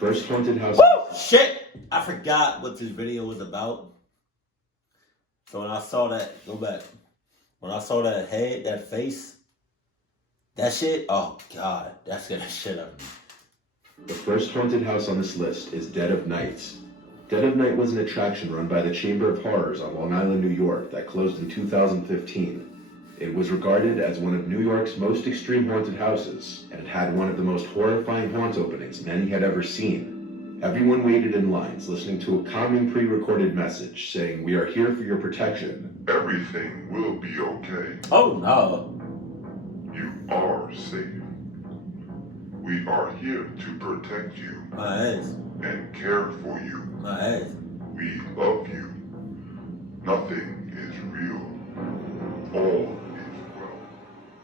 first haunted house. Woo! Shit! I forgot what this video was about. So when I saw that, go back. When I saw that head, that face, that shit, oh God, that scared the shit out of me. The first haunted house on this list is Dead of Night. Dead of Night was an attraction run by the Chamber of Horrors on Long Island, New York that closed in 2015. It was regarded as one of New York's most extreme haunted houses, and it had one of the most horrifying haunt openings many had ever seen. Everyone waited in lines, listening to a calming pre-recorded message saying, "We are here for your protection. Everything will be okay. Oh no. You are safe. We are here to protect you My ass. and care for you. My ass. We love you. Nothing is real. All is well."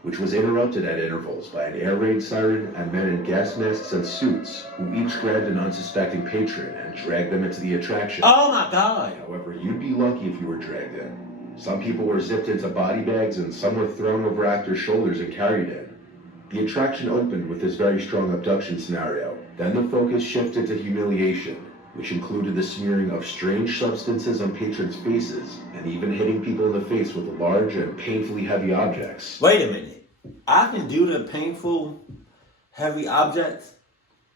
Which was interrupted at intervals by an air raid siren and men in gas masks and suits who each grabbed an unsuspecting patron and dragged them into the attraction. Oh my God. However, you'd be lucky if you were dragged in. Some people were zipped into body bags and some were thrown over actors' shoulders and carried in. The attraction opened with this very strong abduction scenario. Then the focus shifted to humiliation, which included the smearing of strange substances on patrons' faces and even hitting people in the face with large and painfully heavy objects. Wait a minute. I can do the painful, heavy objects,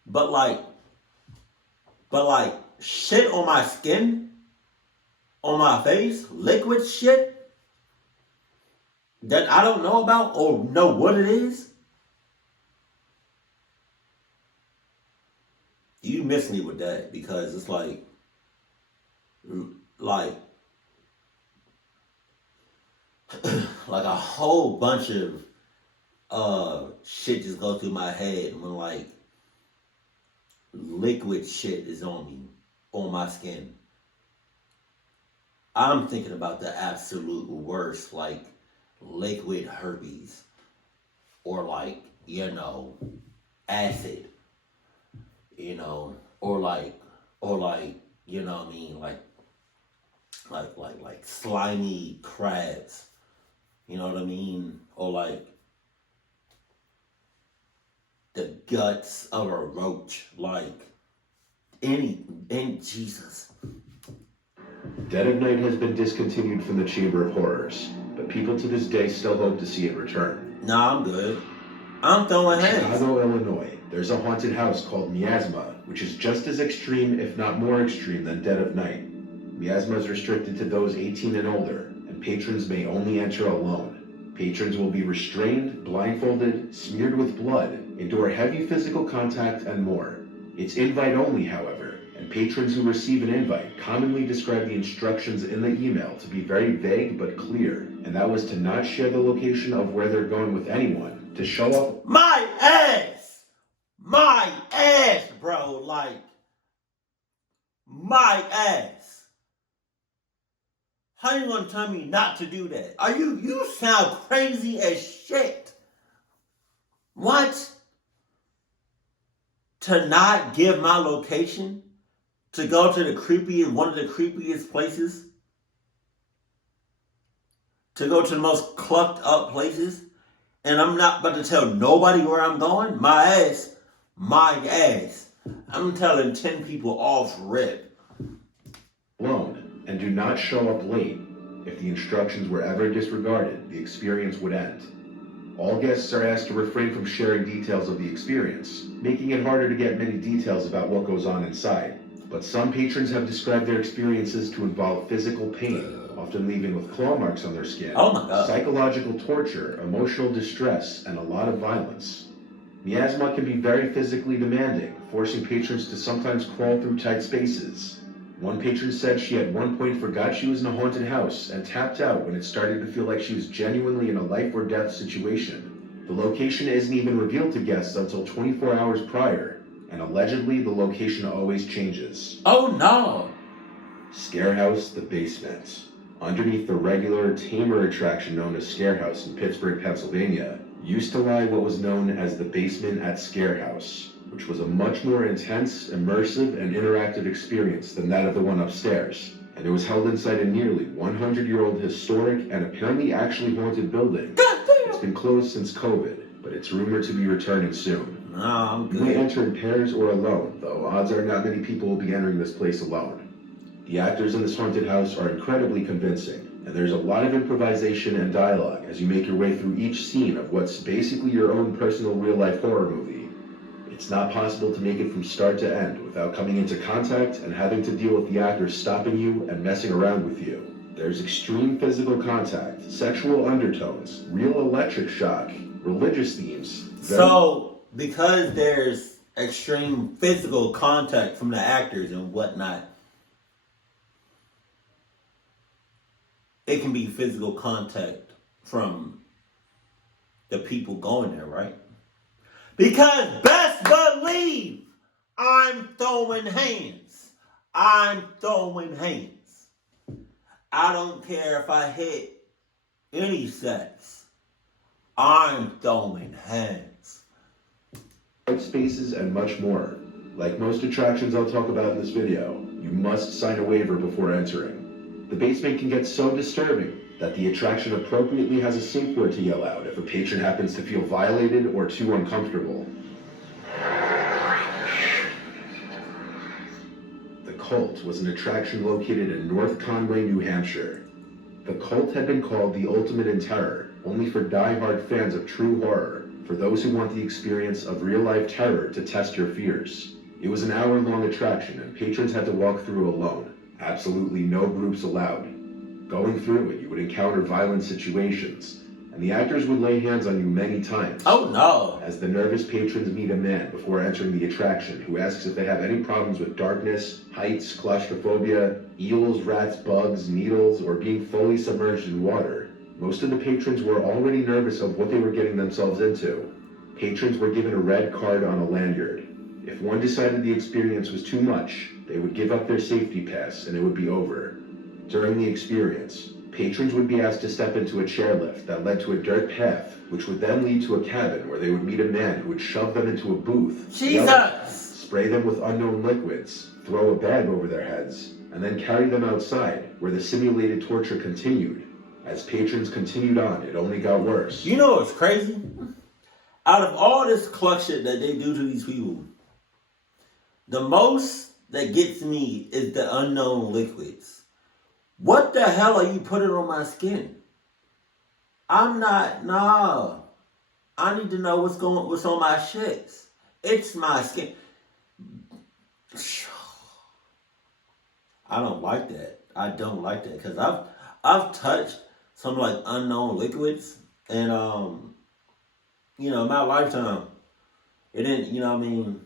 but like shit on my skin, on my face, liquid shit that I don't know about or know what it is. You miss me with that because it's like a whole bunch of shit just goes through my head when like liquid shit is on me, on my skin. I'm thinking about the absolute worst, like liquid herpes or like, acid, or like, you know what I mean? Like slimy crabs, you know what I mean? Or like the guts of a roach, like any Jesus. Dead of Night has been discontinued from the Chamber of Horrors, but people to this day still hope to see it return. Nah, I'm good. I'm throwing In hands. Chicago, Illinois, there's a haunted house called Miasma, which is just as extreme, if not more extreme, than Dead of Night. Miasma is restricted to those 18 and older, and patrons may only enter alone. Patrons will be restrained, blindfolded, smeared with blood, endure heavy physical contact, and more. It's invite only, however, and patrons who receive an invite commonly describe the instructions in the email to be very vague but clear, and that was to not share the location of where they're going with anyone, to show up. My ass! My ass, bro. Like, my ass. How you gonna tell me not to do that? You sound crazy as shit. What? To not give my location? To go to one of the creepiest places? To go to the most clucked up places? And I'm not about to tell nobody where I'm going? My ass. I'm telling 10 people off rip. Alone, and do not show up late. If the instructions were ever disregarded, the experience would end. All guests are asked to refrain from sharing details of the experience, making it harder to get many details about what goes on inside. But some patrons have described their experiences to involve physical pain, often leaving with claw marks on their skin, Oh my God. psychological torture, emotional distress, and a lot of violence. Miasma can be very physically demanding, forcing patrons to sometimes crawl through tight spaces. One patron said she at one point forgot she was in a haunted house and tapped out when it started to feel like she was genuinely in a life or death situation. The location isn't even revealed to guests until 24 hours prior, and allegedly the location always changes. Oh no. Scarehouse, The Basement. Underneath the regular, tamer attraction known as Scarehouse in Pittsburgh, Pennsylvania, used to lie what was known as the basement at Scarehouse, which was a much more intense, immersive, and interactive experience than that of the one upstairs. And it was held inside a nearly 100-year-old historic and apparently actually haunted building. God damn. It's been closed since COVID, but it's rumored to be returning soon. Nah, I'm You may good. enter in pairs or alone, though odds are not many people will be entering this place alone. The actors in this haunted house are incredibly convincing, and there's a lot of improvisation and dialogue as you make your way through each scene of what's basically your own personal real-life horror movie. It's not possible to make it from start to end without coming into contact and having to deal with the actors stopping you and messing around with you. There's extreme physical contact, sexual undertones, real electric shock, religious themes. So, because there's extreme physical contact from the actors and whatnot, it can be physical contact from the people going there, right? Because best believe I'm throwing hands. I'm throwing hands. I don't care if I hit any sex. I'm throwing hands. Spaces and much more. Like most attractions I'll talk about in this video, you must sign a waiver before entering. The basement can get so disturbing that the attraction appropriately has a safe word to yell out if a patron happens to feel violated or too uncomfortable. The Cult was an attraction located in North Conway, New Hampshire. The Cult had been called the ultimate in terror, only for die-hard fans of true horror, for those who want the experience of real-life terror to test your fears. It was an hour-long attraction, and patrons had to walk through alone. Absolutely no groups allowed. Going through it, you would encounter violent situations, and the actors would lay hands on you many times. Oh no! As the nervous patrons meet a man before entering the attraction who asks if they have any problems with darkness, heights, claustrophobia, eels, rats, bugs, needles, or being fully submerged in water. Most of the patrons were already nervous of what they were getting themselves into. Patrons were given a red card on a lanyard. If one decided the experience was too much, they would give up their safety pass and it would be over. During the experience, patrons would be asked to step into a chairlift that led to a dirt path, which would then lead to a cabin where they would meet a man who would shove them into a booth, Jesus! spray them with unknown liquids, throw a bag over their heads, and then carry them outside, where the simulated torture continued. As patrons continued on, it only got worse. You know what's crazy? Out of all this cluck shit that they do to these people, the most that gets me is the unknown liquids. What the hell are you putting on my skin? No. I need to know what's on my shits. It's my skin. I don't like that. I don't like that because I've touched some like unknown liquids and in my lifetime it didn't,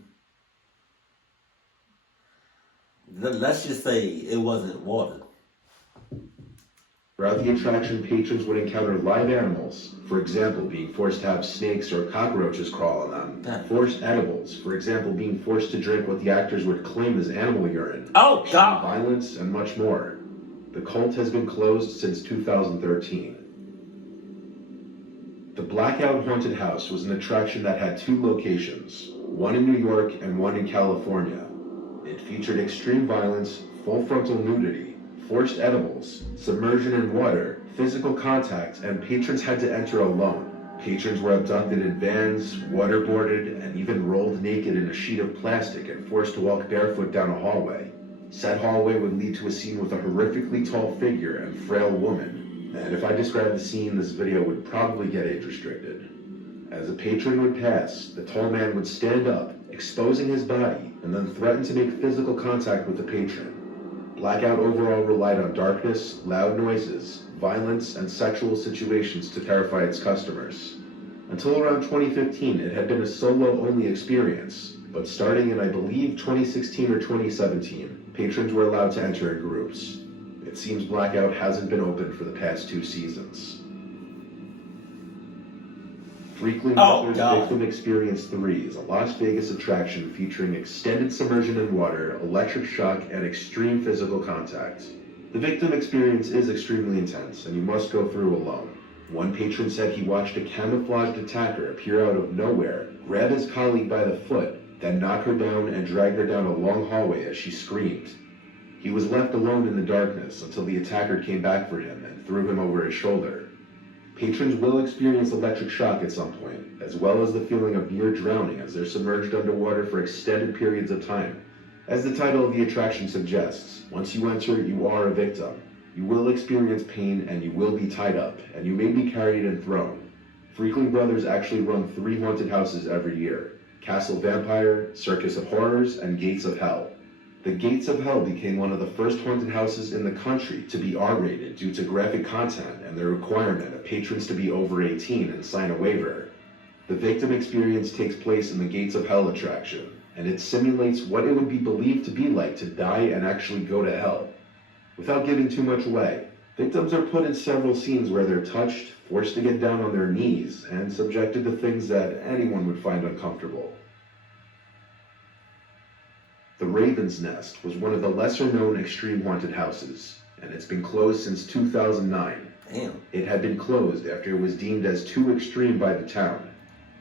let's just say it wasn't water. Throughout the attraction, patrons would encounter live animals, for example, being forced to have snakes or cockroaches crawl on them. Forced edibles, for example, being forced to drink what the actors would claim as animal urine. Oh, God! Violence, and much more. The Cult has been closed since 2013. The Blackout Haunted House was an attraction that had two locations, one in New York and one in California. It featured extreme violence, full frontal nudity, forced edibles, submersion in water, physical contact, and patrons had to enter alone. Patrons were abducted in vans, waterboarded, and even rolled naked in a sheet of plastic and forced to walk barefoot down a hallway. Said hallway would lead to a scene with a horrifically tall figure and frail woman. And if I described the scene, this video would probably get age restricted. As a patron would pass, the tall man would stand up, exposing his body, and then threaten to make physical contact with the patron. Blackout overall relied on darkness, loud noises, violence, and sexual situations to terrify its customers. Until around 2015, it had been a solo-only experience, but starting in, I believe, 2016 or 2017, patrons were allowed to enter in groups. It seems Blackout hasn't been open for the past 2 seasons. Frequently, Victim Experience 3 is a Las Vegas attraction featuring extended submersion in water, electric shock, and extreme physical contact. The Victim Experience is extremely intense, and you must go through alone. One patron said he watched a camouflaged attacker appear out of nowhere, grab his colleague by the foot, then knock her down and drag her down a long hallway as she screamed. He was left alone in the darkness until the attacker came back for him and threw him over his shoulder. Patrons will experience electric shock at some point, as well as the feeling of near drowning as they're submerged underwater for extended periods of time. As the title of the attraction suggests, once you enter, you are a victim. You will experience pain and you will be tied up, and you may be carried and thrown. Freakling Brothers actually run 3 haunted houses every year: Castle Vampire, Circus of Horrors, and Gates of Hell. The Gates of Hell became one of the first haunted houses in the country to be R-rated due to graphic content and the requirement of patrons to be over 18 and sign a waiver. The victim experience takes place in the Gates of Hell attraction, and it simulates what it would be believed to be like to die and actually go to hell. Without giving too much away, victims are put in several scenes where they're touched, forced to get down on their knees, and subjected to things that anyone would find uncomfortable. The Raven's Nest was one of the lesser-known extreme haunted houses, and it's been closed since 2009. Damn. It had been closed after it was deemed as too extreme by the town.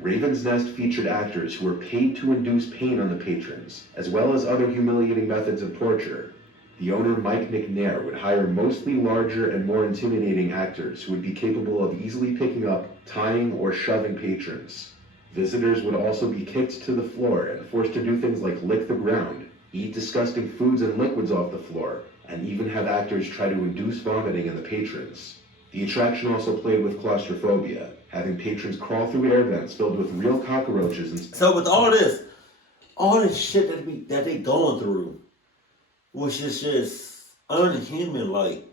Raven's Nest featured actors who were paid to induce pain on the patrons, as well as other humiliating methods of torture. The owner, Mike McNair, would hire mostly larger and more intimidating actors who would be capable of easily picking up, tying, or shoving patrons. Visitors would also be kicked to the floor and forced to do things like lick the ground, eat disgusting foods and liquids off the floor, and even have actors try to induce vomiting in the patrons. The attraction also played with claustrophobia, having patrons crawl through air vents filled with real cockroaches and... So with all this shit that they going through, which is just unhuman, like,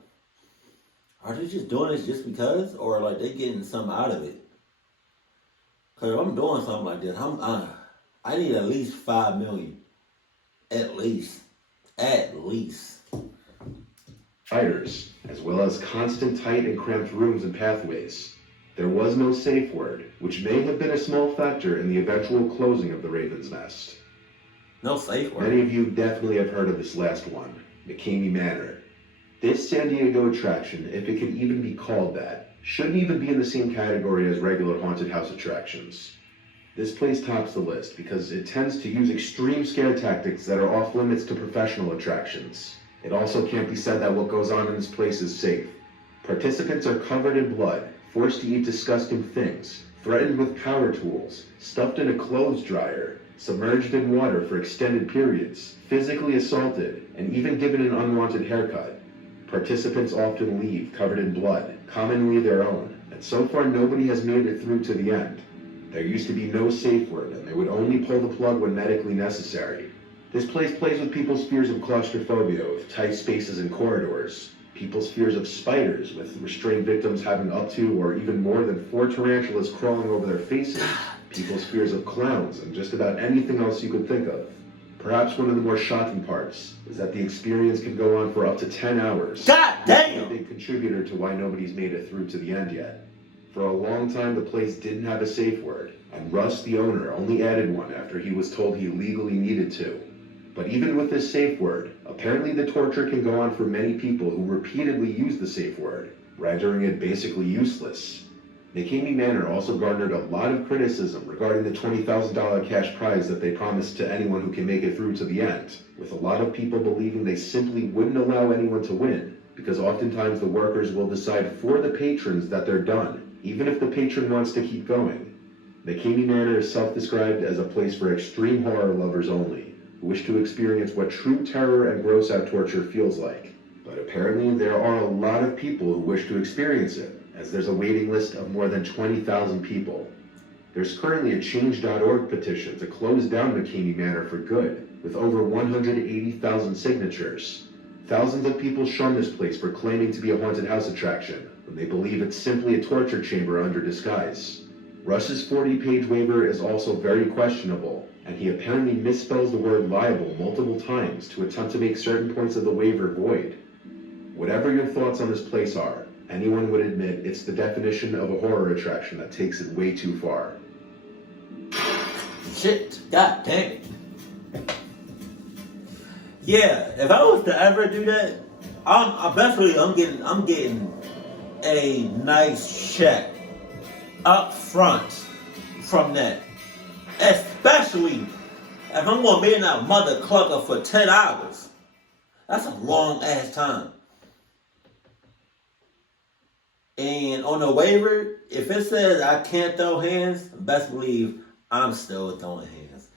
are they just doing this just because? Or like they getting something out of it? Because if I'm doing something like this, I need at least 5 million. At least. Fighters, as well as constant tight and cramped rooms and pathways. There was no safe word, which may have been a small factor in the eventual closing of the Raven's Nest. No safe word. Many of you definitely have heard of this last one, Bikini Manor. This San Diego attraction, if it could even be called that, shouldn't even be in the same category as regular haunted house attractions. This place tops the list because it tends to use extreme scare tactics that are off limits to professional attractions. It also can't be said that what goes on in this place is safe. Participants are covered in blood, forced to eat disgusting things, threatened with power tools, stuffed in a clothes dryer, submerged in water for extended periods, physically assaulted, and even given an unwanted haircut. Participants often leave covered in blood, commonly their own, and so far nobody has made it through to the end. There used to be no safe word, and they would only pull the plug when medically necessary. This place plays with people's fears of claustrophobia, with tight spaces and corridors, people's fears of spiders, with restrained victims having up to or even more than 4 tarantulas crawling over their faces, people's fears of clowns, and just about anything else you could think of. Perhaps one of the more shocking parts is that the experience can go on for up to 10 hours. God damn! A big contributor to why nobody's made it through to the end yet. For a long time, the place didn't have a safe word, and Russ, the owner, only added one after he was told he legally needed to. But even with this safe word, apparently the torture can go on for many people who repeatedly use the safe word, rendering it basically useless. Bikini Manor also garnered a lot of criticism regarding the $20,000 cash prize that they promised to anyone who can make it through to the end, with a lot of people believing they simply wouldn't allow anyone to win, because oftentimes the workers will decide for the patrons that they're done, even if the patron wants to keep going. Bikini Manor is self-described as a place for extreme horror lovers only, who wish to experience what true terror and gross-out torture feels like. But apparently there are a lot of people who wish to experience it, as there's a waiting list of more than 20,000 people. There's currently a Change.org petition to close down Bikini Manor for good, with over 180,000 signatures. Thousands of people shun this place for claiming to be a haunted house attraction, when they believe it's simply a torture chamber under disguise. Russ's 40-page waiver is also very questionable, and he apparently misspells the word liable multiple times to attempt to make certain points of the waiver void. Whatever your thoughts on this place are, anyone would admit it's the definition of a horror attraction that takes it way too far. Shit, god damn it. Yeah, if I was to ever do that, I'm getting a nice check up front from that. Especially if I'm gonna be in that mother clucker for 10 hours. That's a long ass time. And And on the waiver, if it says I can't throw hands, best believe I'm still throwing hands.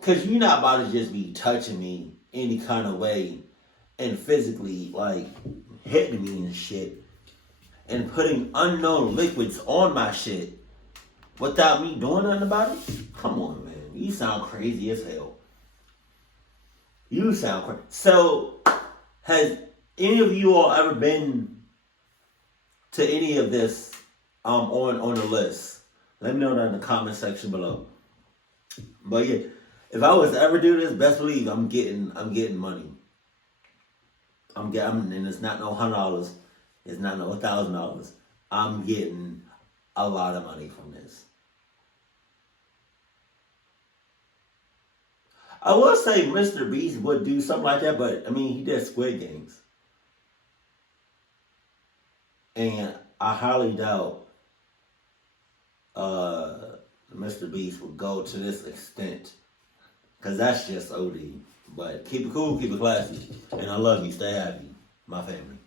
Because you're not about to just be touching me any kind of way and physically, like, hitting me and shit. And putting unknown liquids on my shit without me doing nothing about it? Come on, man. You sound crazy as hell. You sound crazy. So, has any of you all ever been to any of this on the list? Let me know that in the comment section below. But yeah, if I was to ever do this, best believe I'm getting money. And it's not no $100. It's not no $1,000. I'm getting a lot of money from this. I would say Mr. Beast would do something like that, but I mean, he did Squid Games. And I highly doubt Mr. Beast would go to this extent. Because that's just OD. But keep it cool, keep it classy. And I love you. Stay happy. My family.